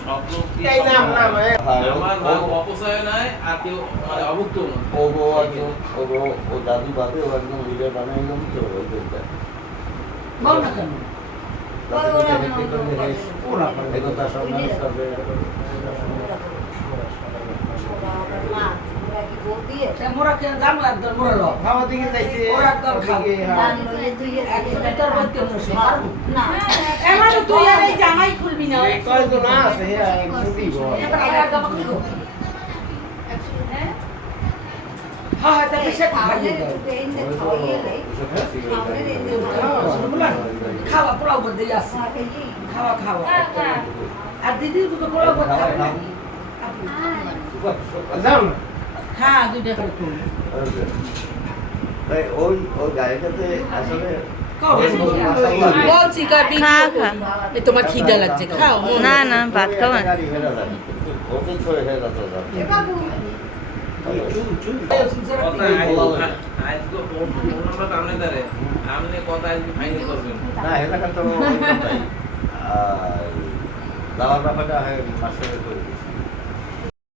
সব লোক কি এই নাম নাম আমার নাম অপচয় নাই আর কেউ মানে অভুক্ত না ও দাদু বাদে ও একদম লিডার বানাই গেল তো বল না কেন একতা সম্মান সবে মোরা কেন জানো একদম মোরা লো খাওয়া দিকে যাইতে ওরা একদম খাবে তোর বলতে বসে না এমন তুই আর এই জামাই খুলবি না এই কয়জন আছে হে দিব এবার আগে জামা খুলবো হ্যাঁ হ্যাঁ তাকে সে খাইয়ে দাও খাওয়া পোলাও করতে যাচ্ছি খাওয়া খাওয়া আর দিদি দুটো পোলাও করতে হবে না যাও না হ্যাঁ দুইটা করে করবো তাই ওই গাড়িটাতে আসলে বলছি কাটি খা খা এই তোমার খিদা লাগছে খাও না না ভাত খাওয়া গাড়ি হেরা যায় ওকে ছড়ে হেরা যায় কথা আজকে ফোন নাম্বার আপনি দাঁড়ে আপনি কথা আজকে ফাইনাল করবেন না এলাকা তো যাওয়ার ব্যাপারটা মাসে করে দিচ্ছি